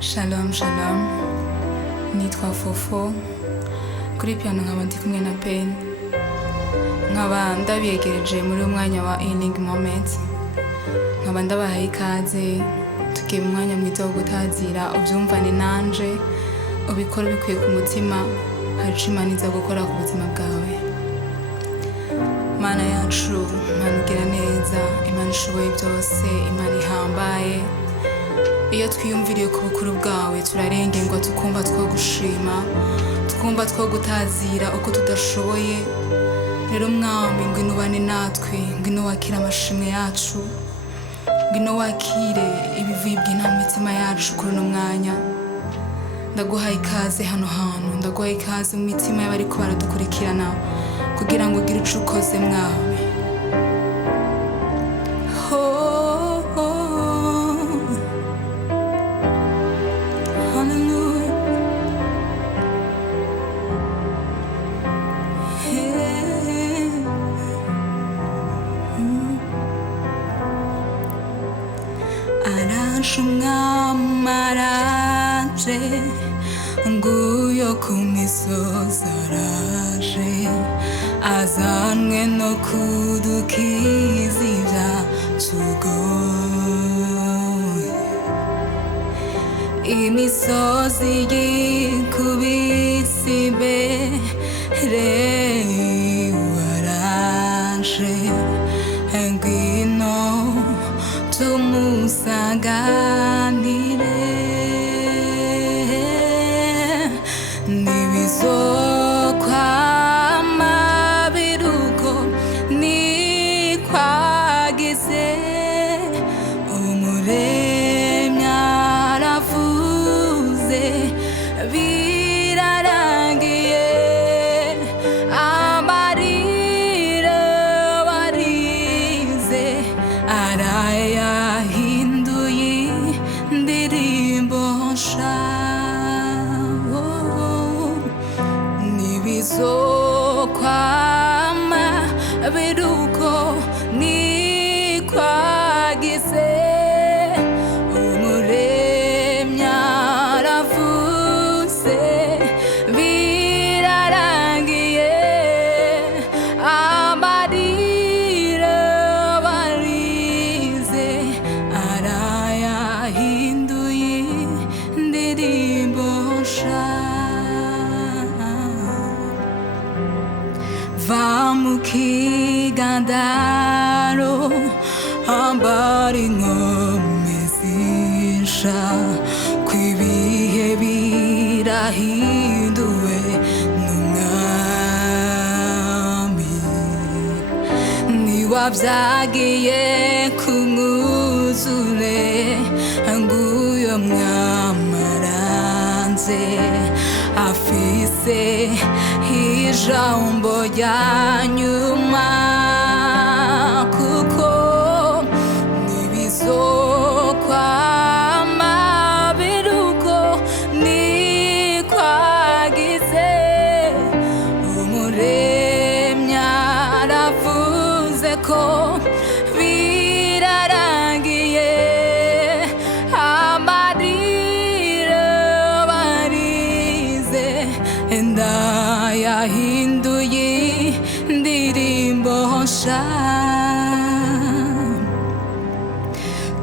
Shalom shalom, nitwa Fofo, kuri piano nkaba ndi kumwe na Pen, nkaba ndabiyegereje muri umwanya wa healing moment, nkaba ndabahaye ikaze, tugiye mu mwanya mwiza wo gutazira ubyumvane nanje, ubikora bikwiye ku mutima, hari ico Imana iza gukora ku buzima bwawe. Mana yacu, Imana ugira neza, Imana ishoboye byose, Imana ihambaye. Iyo twiyumviriye ku bukuru bwawe turarengengwa tukumva two gushima, tukumva two gutazira uko tudashoboye. Rero mwami ngwino ubane natwe, ngwino wakire amashimwe yacu, ngwino wakire ibivuye by'inama mu mitima yacu kuri uno mwanya. Ndaguhaye ikaze hano hantu, ndaguhaye ikaze mu mitima y'abariko baradukurikirana kugira ngo ugire ico ukoze mwami. Araje nguyo ku misozi araje, azanwe no kudukiza ivyatugoye. Imisozi yikubise imbere waraje, ngwino tumusanganire. Nibizokwama biruko nikwagize, umuremyi aravuze birarangiye. Amarira warize arayahinduye indirimbo nsha. Nibizokwama biruko nikwagize, umuremyi aravuze birarangiye. Amarira barize arayahinduye indirimbo nsha. Va mu kigandaro ambara inkome zisha, kw'ibihe birahinduwe n'umwami. Niwavyagiye ku mwuzure, nguyo mwami aranze, afise ijambo rya nyuma. Kuko nibizokwama biruko nikwagize, umuremyi aravuze ko birarangiye. Amarira barize ndayahinduye indirimbo nsha.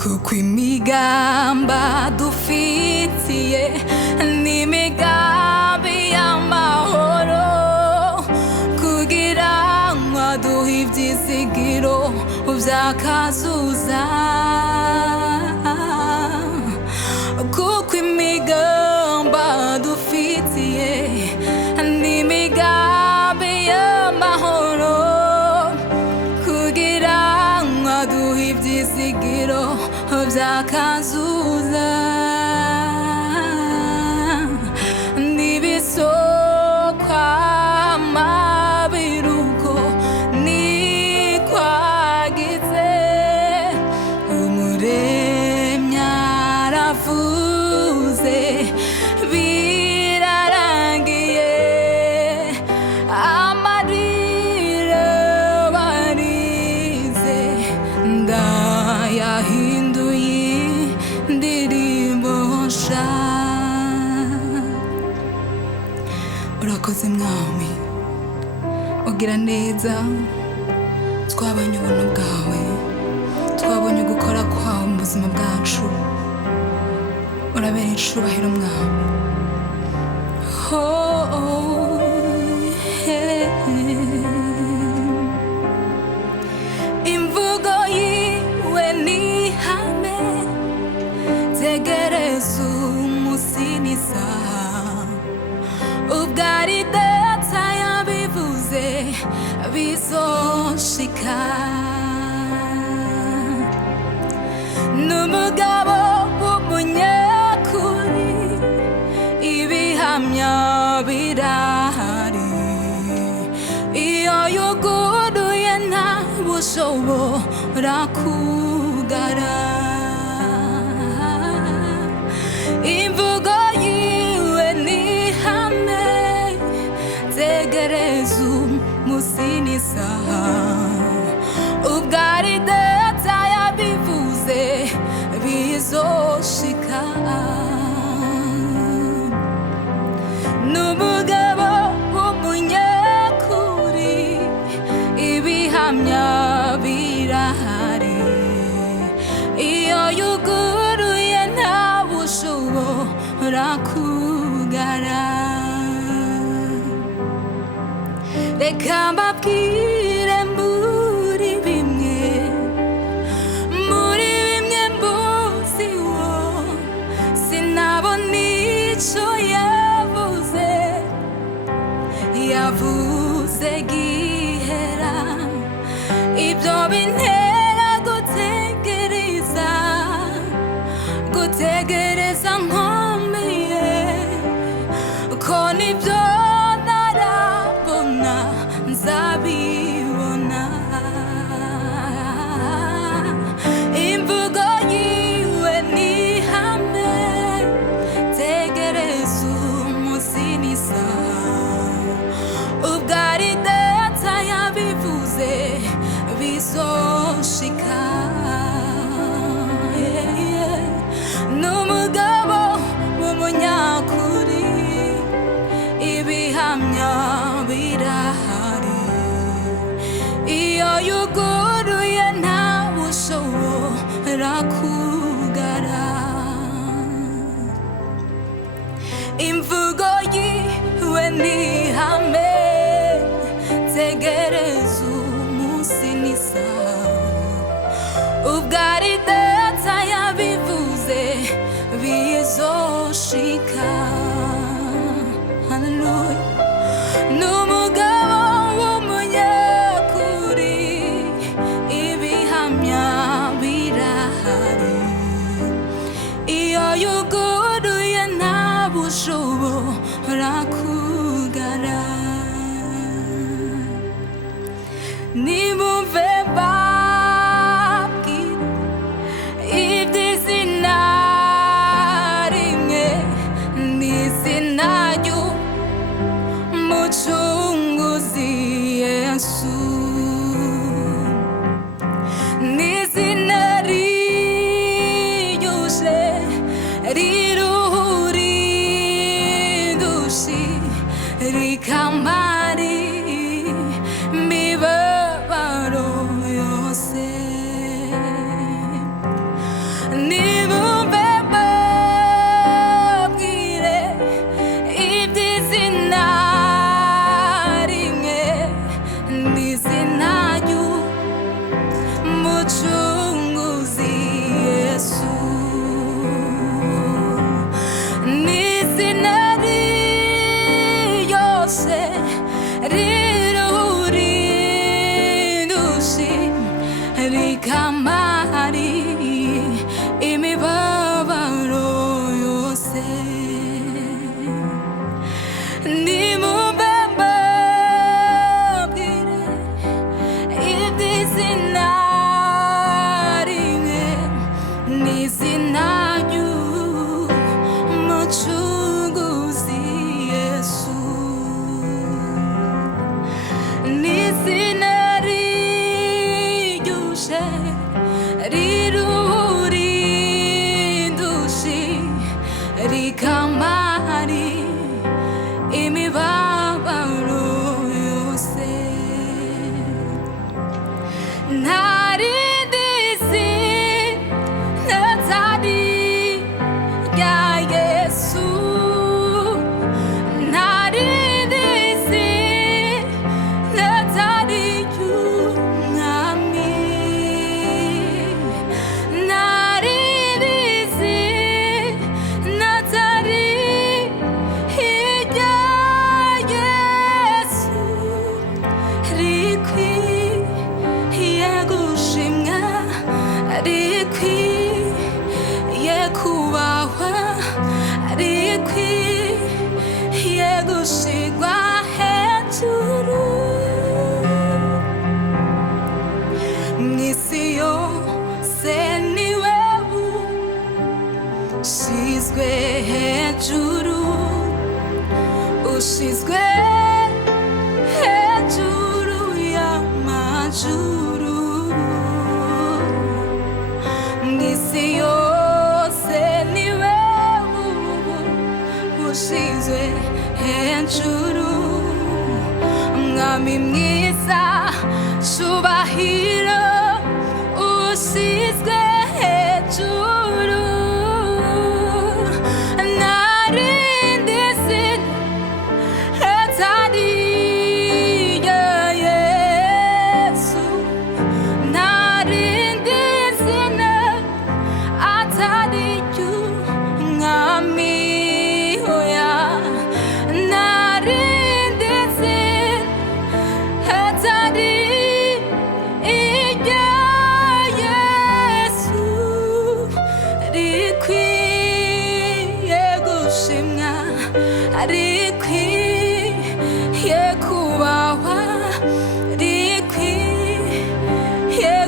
Kuko imigamba dufitiye n'imigambi y'amahoro, kugira ngo aduhe ivyizigiro vy'akazuza. vyakazuza ntibizokwama biruko nikwagize umuremyi aravuze birarangiye amarira barize ndayahinduye indirimbo nsha. Urakoze mwami ugira neza, twabonye ubuntu bwawe, twabonye gukora kwawe mu buzima bwacu. Urabera icubahiro mwami. Imvugo yiwe ni ihame, tegereza umunsi n'isaha. Ubwo ari data yabivuze bizoshika. N'umugabo w'umunyakuri, ibihamya birahari. Iyo yuguruye ntabushobora kugara. Imvugo yiwe ni ihame, tegereza umunsi n'isaha. Ubwo ari data yabivuze bizoshika. N'umugabo w'umunyakuri, ibihamya birahari. Iyo yuguruye ntabushobora kugara. Reka mbabwire muri bimwe mbuziho, sinabona ico yavuze gihera. Ibyo bintera gutegereza nkomeye, ko nibyo narabona nzabibona. Imvugo yiwe ni ihame, tegereza umunsi n'isaha. Ubwo ari data yabivuze bizoshika. N'umugabo w'umunyakuri, ibihamya birahari. Iyo yuguruye ntabushobora kugara. Imvugo yiwe ni ihame, tegereza umunsi n'isaha. Ubwo ari data yabivuze bizoshika. Hallelujah. N'umugabo w'umunyakuri, ibihamya birahari. Iyo yuguruye ntabushobora kugara. Nimumve mbabwire iby'izina rimwe, n'izina ry'umucunguzi Yesu. N'izina riryoshe riruhura indushi, rikamara imibabaro izina ry'umucunguzi Yesu ni izina riryoshe riruhura indushi rikamara imibabaro yose nta rindi zina atari rya Yesu nta rindi zina atari ry'umwami nta rindi zina atari irya Yesu rikwiye gushimwa rikwiye kubahwa rikwiye gushirwa hejuru mw'isi yose niwe ushizwe hejuru ushizwe hejuru y'amajuru mw'isi yose niwe ushizwe hejuru mwami mwiza cyubahiro ushizwe hejuru nta rindi zina atari rya Yesu nta rindi zina atari ry'umwami oya nta rindi zina atari irya Yesu rikwiye gushimwa rikwiye kubahwa rikwiye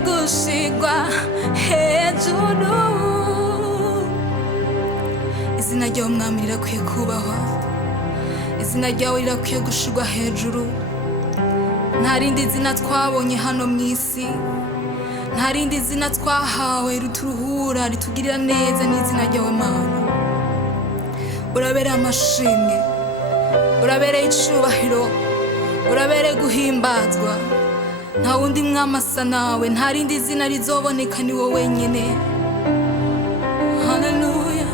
gushirwa hejuru izina ryawe mwami rirakwiye kubahwa izina ryawe rirakwiye gushirwa hejuru nta rindi zina twabonye hano mu isi nta rindi zina twahawe rituruhura ritugirira neza n'izina ryawe Mana urabereye amashimwe urabereye icubahiro urabereye guhimbazwa nta wundi mwami asa nawe nta rindi zina rizoboneka ni wowe wenyine haleluya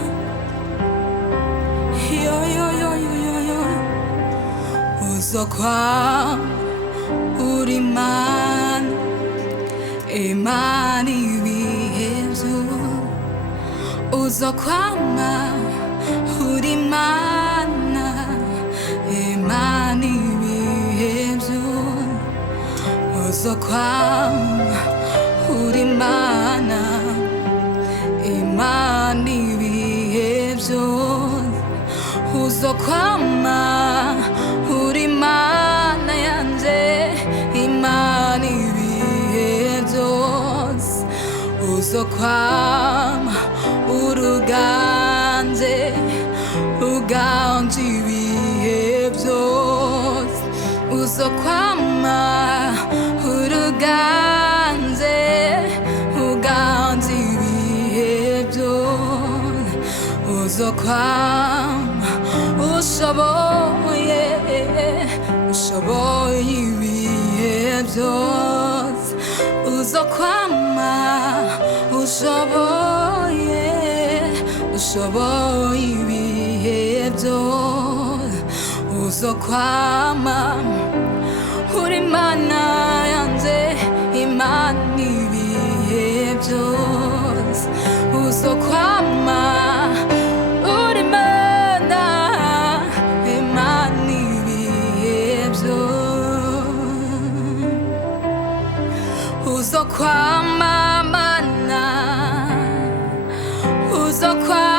yo yo yo yo yo yo uzokwama uri Imana Imana ibihe byose uzokwama uri Imana Imana ibihe byose uzokwama uri Imana Imana ibihe byose uzokwama uri Imana yanje Imana ibihe byose uzokwama uruganje uganje ibihe byose uzokwama uruganje uganje ibihe byose uzokwama ushoboye ushoboye ibihe byose uzokwama ushoboye ushoboye ibihe byose uzokwama uri Imana yanjye Imana ibihe byose uzokwama uri Imana Imana ibihe byose uzokwama Mana uzokwama